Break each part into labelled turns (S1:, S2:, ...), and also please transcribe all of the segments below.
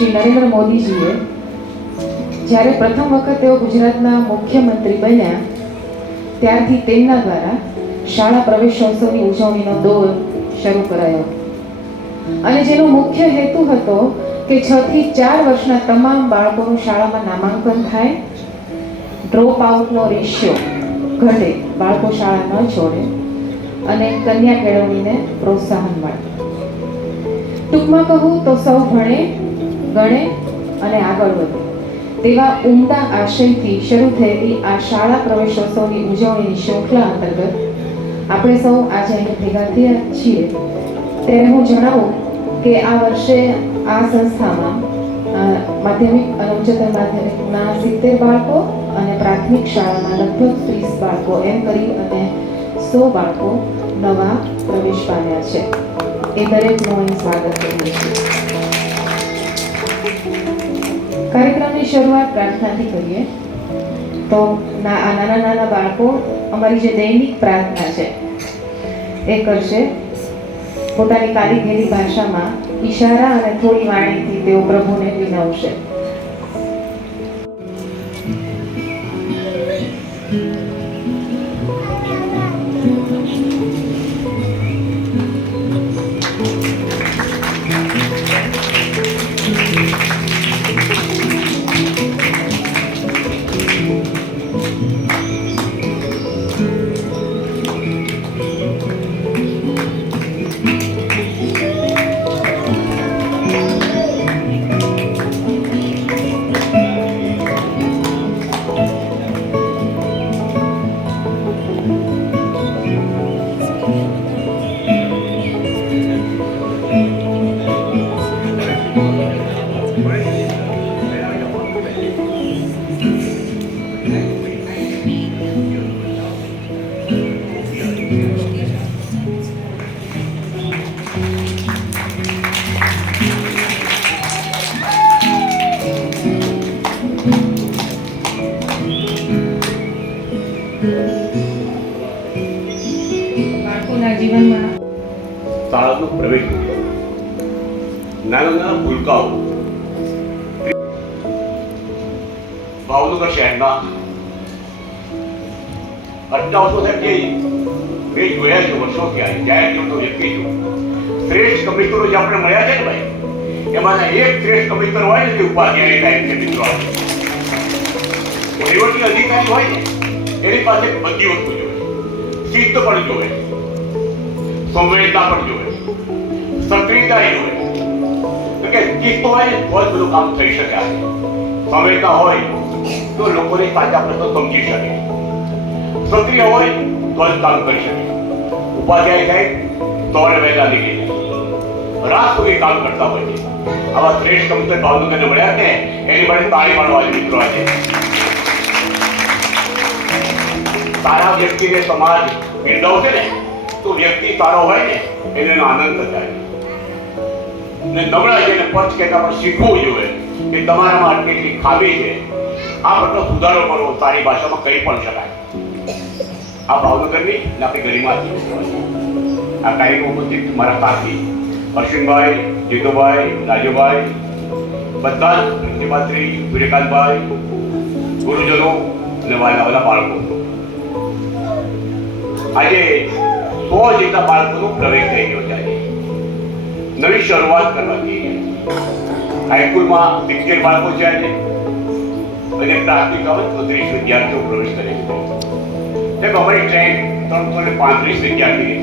S1: શ્રી નરેન્દ્ર મોદીજીએ જ્યારે પ્રથમ વખત તેઓ ગુજરાતના મુખ્યમંત્રી બન્યા, ત્યારથી તેમના દ્વારા શાળા પ્રવેશોત્સવની ઉજવણીનો દોર શરૂ કરાયો. અને જેનો મુખ્ય હેતુ હતો કે છ થી ચાર વર્ષના તમામ બાળકોનું શાળામાં નામાંકન થાય ડ્રોપ આઉટનો રેશિયો ઘટે, બાળકો શાળા ન છોડે, અને કન્યા કેળવણીને પ્રોત્સાહન મળે. ટૂંકમાં કહું તો સૌ ભણે ગણે અને આગળ વધે. તેવા ઉમદા આશયથી શરૂ થયેલી આ શાળા પ્રવેશોત્સવની ઉજવણીની શૃંખલા અંતર્ગત આપણે સૌ આજે અહીં ભેગા થયા છીએ. ત્યારે હું જણાવું કે આ વર્ષે આ સંસ્થામાં માધ્યમિક અને ઉચ્ચતર માધ્યમિકના સિત્તેર બાળકો અને પ્રાથમિક શાળાના લગભગ ત્રીસ બાળકો એમ કરી અને સો બાળકો નવા પ્રવેશ પામ્યા છે. એ દરેકનું અહીં સ્વાગત કરીએ છીએ. કાર્યક્રમની શરૂઆત પ્રાર્થનાથી કરીએ. તો નાના નાના બાળકો અમારી જે દૈનિક પ્રાર્થના છે, એ કરશે. પોતાની કારીગરી ભાષામાં ઈશારા અને થોડી વાણીથી તેઓ પ્રભુને વિનવશે.
S2: શાળાનો પ્રવેશ ઉત્સવ નાના નાના ભૂલકાઓ. ભાવનગર શહેરના અટકાવશો સાહેબ, જે મેં જોયા છે વર્ષો થયા જાહેર જીવનનો વ્યક્તિ છું. શ્રેષ્ઠ કમિશનરો જે આપણે મળ્યા છે ને ભાઈ, એમાંના એક શ્રેષ્ઠ કમિશનર હોય ને તે ઉપાધ્યાય ટાઈપ છે મિત્રો. વહીવટી અધિકારી હોય ને, એની પાસે બધી વસ્તુ જોવે શિસ્ત પણ જોવે સંવેદના પણ જોવે સક્રિયતા જોવે તો કે શિસ્ત હોય ને, તો બધું કામ થઈ શકે. આ સંવેદના હોય તો લોકોની સાચા પ્રશ્નો સમજી શકે સક્રિય હોય તો જ કામ કરી શકે. ઉપાધ્યાય થાય તો જ વહેલા નીકળી જાય. રાત સુધી કામ કરતા હોય છે. આવા શ્રેષ્ઠ કમિશનર ભાવનગરને મળ્યા ને, એની માટે તાળી પાડવા મિત્રો આજે સારા વ્યક્તિને સમાજ બિરદાવશે ને, તો વ્યક્તિ સારો હોય ને, એને આનંદ થાય. ને નબળા જેને પંચ કહેતા પણ શીખવું જોઈએ કે તમારામાં આટલી ખામી છે. આ બધો સુધારો કરવો સારી ભાષામાં કહી પણ શકાય. આ ભાવનગરની ને આપણી ગરિમાથી આ કાર્યક્રમ ઉપસ્થિત મારા સાથી અશ્વિનભાઈ જીતુભાઈ, રાજુભાઈ, બધા જ પ્રતિમાત્રી ગુરુજનો અને વાલા બાળકો. આજે સો જેટલા બાળકોનો પ્રવેશ થઈ ગયો છે નવી શરૂઆત કરવાની હાઈસ્કૂલમાં સિત્તેર બાળકો છે આજે. અને પ્રાથમિકમાં ચોત્રીસ વિદ્યાર્થીઓ પ્રવેશ કરે છે. એક ભાઈ ટ્રેન ત્રણસો ને પાંત્રીસ વિદ્યાર્થી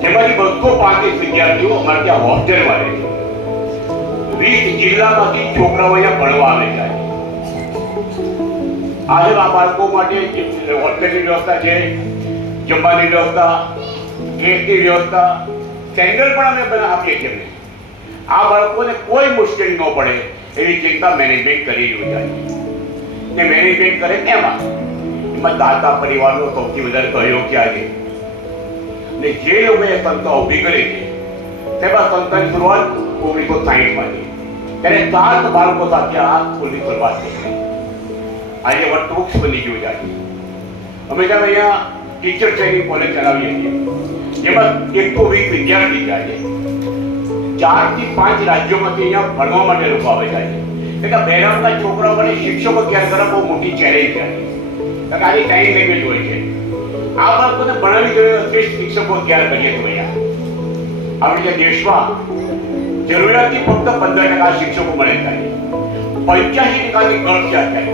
S2: છે જેમાંથી બસો પાંત્રીસ વિદ્યાર્થીઓ અમારે ત્યાં હોસ્ટેલમાં રહે છે વીસ જિલ્લામાંથી છોકરાઓ અહીંયા ભણવા આવે છે આજે. આ બાળકો માટે હોસ્ટેલની વ્યવસ્થા છે, જમવાની વ્યવસ્થા ડ્રેસની વ્યવસ્થા, સેન્ડલ પણ અમે બધા આપીએ છીએ. આ બાળકોને કોઈ મુશ્કેલી ન પડે એવી ચિંતા મેનેજમેન્ટ કરી રહ્યું છે ને મેનેજમેન્ટ કરે એમાં એમાં દાતા પરિવારનો સૌથી વધારે સહયોગ છે આજે ને જે લોકોએ સંસ્થા ઊભી કરી છે તેમાં સંસ્થાની શરૂઆત ઓગણીસો સાહીઠમાં છે ત્યારે સાત બાળકો સાથે આ સ્કૂલની શરૂઆત થઈ આજે વટવૃક્ષ બની ગયું છે આજે અમે ત્યાં અહીંયા ટીચર ટ્રેનિંગ કોલેજ ચલાવીએ છીએ જેમાં એકસો વીસ વિદ્યાર્થી છે આજે ચારથી પાંચ રાજ્યોમાંથી અહીંયા ભણવા માટે લોકો આવે છે એટલે કે બહેરામના છોકરાઓને શિક્ષકો તૈયાર કરવા બહુ મોટી ચેલેન્જ છે આની ટાઈમ લેંગ્વેજ હોય છે. આ બાળકોને ભણાવી જોઈએ શ્રેષ્ઠ શિક્ષકો તૈયાર કરીએ તો અહીંયા આપણે દેશમાં જરૂરિયાતથી ફક્ત પંદર ટકા શિક્ષકો મળે થાય પંચ્યાસી ટકાની ગણ છે. અત્યારે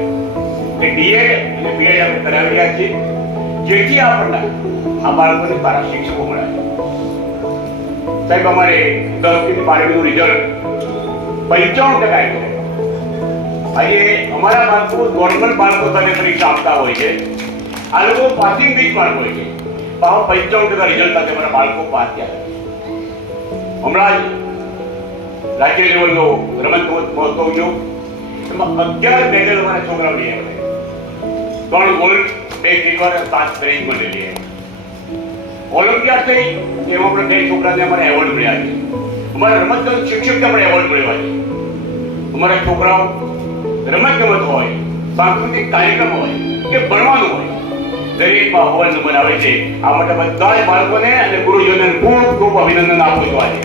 S2: એટલે ડીએડ અને બીએડ આપણે કરાવી રહ્યા છીએ. જેથી આપણને આ બાળકોને સારા શિક્ષકો મળે. સાહેબ, અમારે દસમી બારમીનું રિઝલ્ટ પંચાવન ટકા આજે અમારા બાળકો, નોર્મલ બાળકો સાથે પરીક્ષા આપતા હોય છે. આ લોકો પાસિંગ બીજ માર્ક હોય છે. પણ પંચાવન ટકા રિઝલ્ટ સાથે અમારા બાળકો પાસ થયા. હમણાં જ રાજ્ય લેવલનો રમત મહોત્સવ જો એમાં અગિયાર મેડલ અમારા છોકરાઓ લઈ આવ્યા ત્રણ ગોલ્ડ બે સિલ્વર પાંચ સાત બ્રેન્જ મળેલી ઓલિમ્પિયાડ થઈ એમાં પણ બે છોકરાને અમારે એવોર્ડ મળ્યા છે. અમારા રમત શિક્ષકને પણ એવોર્ડ મળ્યા છે. અમારા છોકરાઓ રમત ગમત હોય, સાંસ્કૃતિક કાર્યક્રમ હોય કે ભણવાનું હોય દરેકમાં અવ્વલ બનાવે છે. આ માટે બધા જ બાળકોને અને ગુરુજનોને ખૂબ ખૂબ અભિનંદન આપું છું આજે.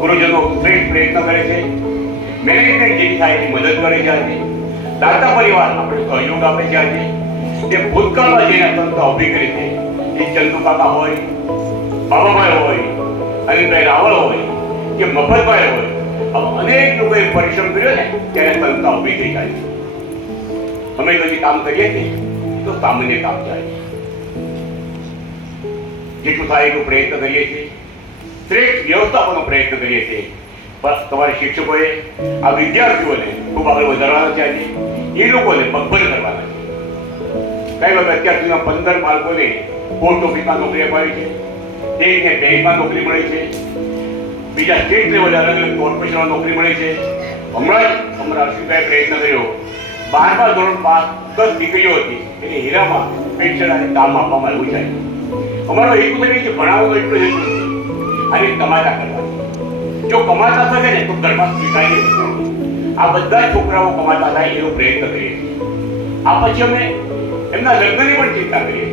S2: ગુરુજનો શ્રેષ્ઠ પ્રયત્ન કરે છે. મેનેજમેન્ટ જે થાય એની મદદ કરે છે આજે. દાતા પરિવાર આપણે સહયોગ આપે છે આજે. જે ભૂતકાળમાં જેને સંસ્થા ઊભી કરી છે એ ચંદુ હોય, બાબાભાઈ હોય, અનિલભાઈ રાવળ હોય કે મફતભાઈ હોય. અનેક લોકોએ પરિશ્રમ કર્યો ને, ત્યારે સંસ્થા ઊભી થઈ જાય અમે કદી કામ કરીએ છીએ, તો સામાન્ય કામ થાય જેટલું થાય એટલું પ્રયત્ન કરીએ છીએ. શ્રેષ્ઠ વ્યવસ્થાપનનો પ્રયત્ન કરીએ છીએ. પણ તમારા શિક્ષકોએ, આ વિદ્યાર્થીઓને ખૂબ આગળ વધારવાના છે આજે. એ લોકોને પગભર કરવાના છે. કઈ વખત અત્યાર સુધીમાં પંદર બાળકોને પોસ્ટ ઓફિસમાં નોકરી અપાવી છે. એકને બેંકમાં નોકરી મળી છે. બીજા સ્ટેટ લેવલે અલગ અલગ કોર્પોરેશનમાં નોકરી મળી છે. હમણાં જ અમારા હર્ષિતભાઈ પ્રયત્ન કર્યો. બારમા ધોરણ પાસ દસ દીકરીઓ હતી. એટલે હીરામાં પેન્શન અને કામ આપવામાં આવ્યું છે. અમારો હેતુ થઈ કે છે ભણાવવાનો એટલો હેતુ. અને કમાતા કરવા જો કમાતા થશે ને, તો ઘરમાં સ્વીકારીએ આ બધા છોકરાઓ કમાતા થાય એનો પ્રયત્ન કરીએ આ પછી અમે એમના લગ્નની પણ ચિંતા કરીએ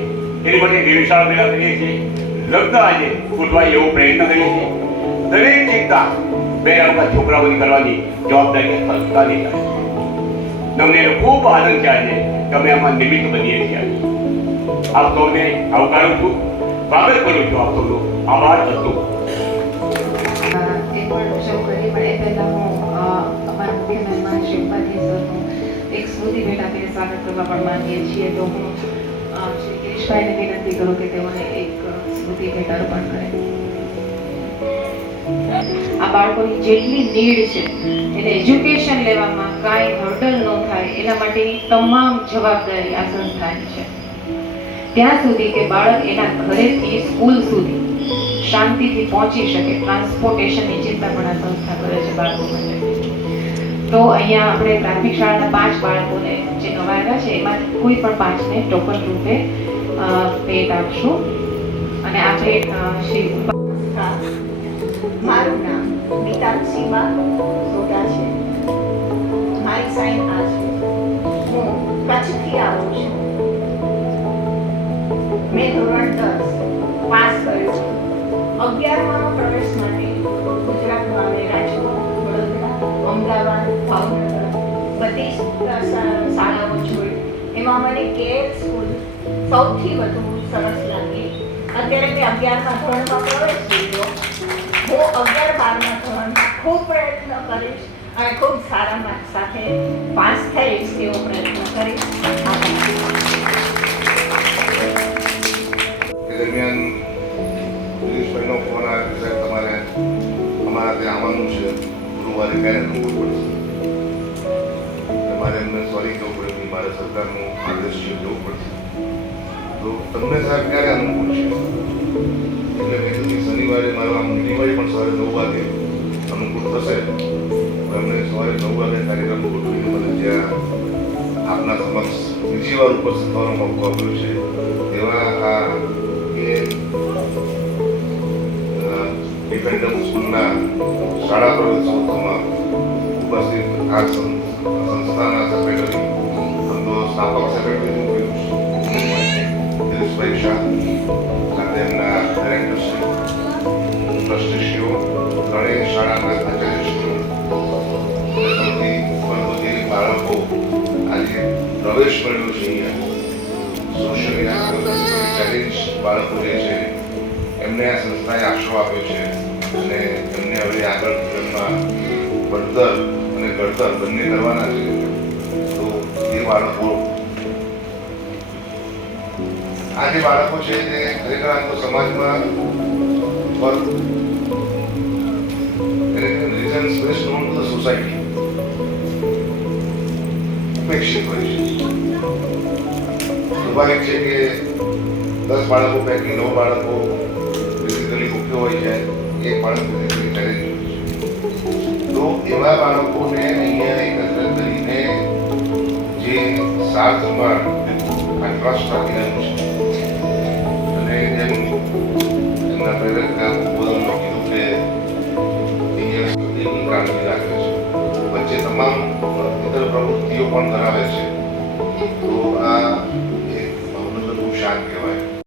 S2: એની માટે દેવીશાળા ભેગા કરીએ છીએ. લગ્ન આજે ગોઠવાય એવો પ્રયત્ન કરીએ છીએ. દરેક ચિંતા બે આપણા છોકરાઓની કરવાની જવાબદારી સંસ્થાની થાય તમને ખૂબ આનંદ છે આજે તમે આમાં નિમિત્ત બનીએ છીએ આજે આપ સૌને આવકારું છું સ્વાગત કરું છું આપ સૌનો આભાર હતું
S1: સ્વાગત કરવા પણ માંગીએ છીએ તો હું શ્રી ગિરીશભાઈને વિનંતી કરું કે તેઓને એક સ્મૃતિ ભેટ અર્પણ કરે બાળકોની જેટલી નીડ છે એને એજ્યુકેશન લેવામાં કાંઈ હર્ડલ ન થાય એના માટેની તમામ જવાબદારી આ સંસ્થાની છે. ત્યાં સુધી કે બાળક એના ઘરેથી સ્કૂલ સુધી શાંતિથી પહોંચી શકે ટ્રાન્સપોર્ટેશનની ચિંતા પણ આ સંસ્થા કરે છે બાળકો માટે. તો અહીંયા આપણે પ્રાથમિક શાળાના પાંચ બાળકોને જે નવા આવ્યા છે એમાં કોઈ પણ પાંચને ટોકન રૂપે ભેટ આપશું. અને આપણે શ્રી
S3: મારું નામ મીતાક્ષીબા સોઢા છે. મારી સાઈન આ છે. હું કચ્છથી આવું છું. મેં ધોરણ દસ પાસ કર્યું અગિયારમાં પ્રવેશ માટે ગુજરાતમાં મેં રાજકોટ વડોદરા, અમદાવાદ, ભાવનગર, બધી શાળાઓ જોઈ. એમાં મને કેર સ્કૂલ સૌથી વધુ સરસ લાગી. અત્યારે મેં અગિયારમાં ધોરણમાં પ્રવેશ હું અગિયાર બારમાં ધોરણમાં ખૂબ પ્રયત્ન કરીશ અને ખૂબ સારા માર્ક સાથે પાસ થઈશ એવો પ્રયત્ન કરીશ.
S4: દરમિયાન દિનેશભાઈનો ફોન આવ્યો સાહેબ તમારે અમારા ત્યાં આવવાનું છે. ગુરુવારે ક્યારે અનુકૂળ પડશે તમારે એમને સોરી કહેવું પડે મારે સરકારનું આદેશ છે પડશે. તો તમને સાહેબ ક્યારે અનુકૂળ છે? એટલે કીધું કે શનિવારે મારો આમ દિવાળી પણ સવારે નવ વાગે અનુકૂળ થશે એમને સવારે નવ વાગે કાર્યક્રમ ગોઠવીને મને જ્યાં આપના સમક્ષ બીજી વાર ઉપસ્થિત થવાનો મોકો આપ્યો છે એવા આ ડિફેન્ડર સ્કૂલના શાળા પ્રવેશોત્સવમાં ઉપસ્થિત આ સંસ્થાના સેક્રેટરી સ્થાપક સેક્રેટરી દિનેશભાઈ ટ્રસ્ટીશ્રીઓ ત્રણેય શાળાના આચાર્યશ્રીઓ બાળકો આજે પ્રવેશ મેળવ્યો છે અહીંયા. સોશિયલ ચાલીસ બાળકો જે છે, એમને આ સંસ્થાએ આશરો આપ્યો છે અને એમને હવે આગળ જીવનમાં ભણતર અને ઘડતર બંને કરવાના છે. તો એ બાળકો આ જે બાળકો છે, તે ખરેખર આખો સમાજમાં પર સોસાયટી ઉપેક્ષિત હોય છે સ્વાભાવિક છે કે દસ બાળકો પૈકી નવ બાળકો ફિઝિકલી મુખ્ય હોય છે એક બાળક ફિઝિકલી ચેલેન્જ હોય છે તો એવા બાળકોને અહીંયા એકત્ર કરીને જે સાર સંભાળ આ ટ્રસ્ટ રાખીને છે અને જેમ એમના પ્રેરક ઉદ્બોધનમાં કીધું કે અહીંયા છે તમામ ઇતર પ્રવૃત્તિઓ પણ કરાવે છે. તો આ એક ભાવનગર શાક કહેવાય.